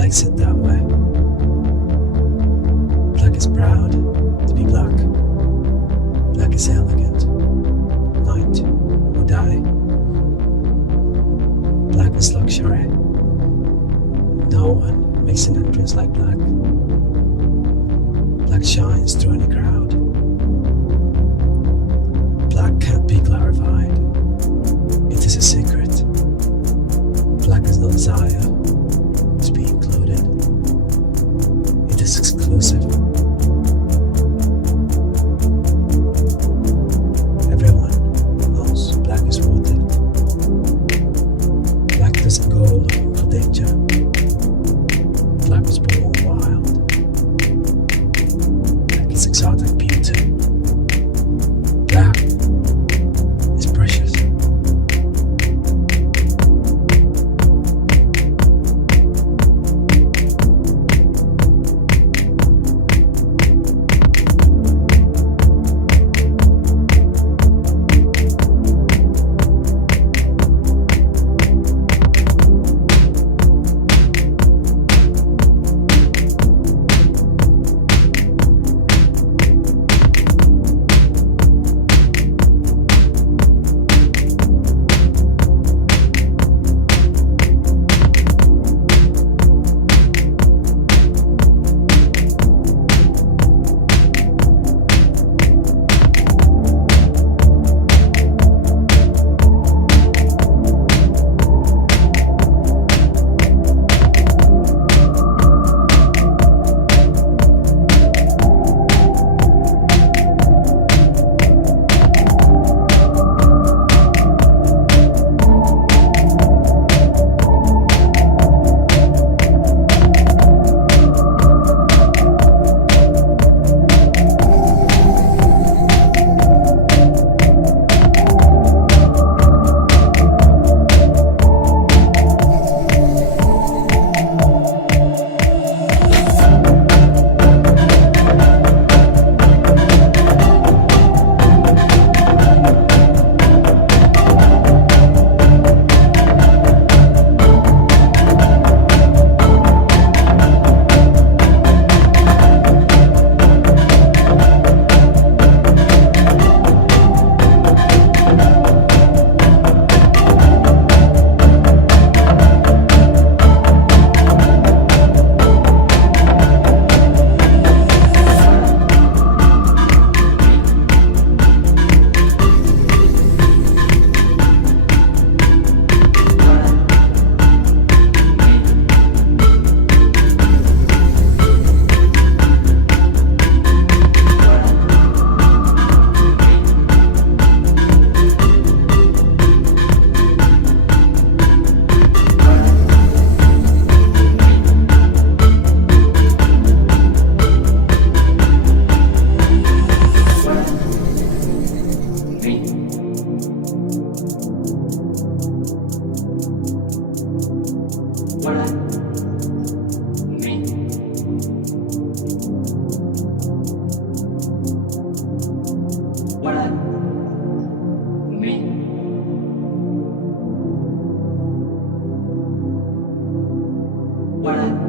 likes it that way. Black is proud to be black. Black is elegant. Night or die. Black is luxury. No one makes an entrance like black. Black shines through any crowd. Black can't be clarified. It is a secret. Black is no desire to be included. It is exclusive. Everyone knows black is wanted. Black doesn't go looking for danger. Black was born wild. Black is exotic beauty. Black is precious. What?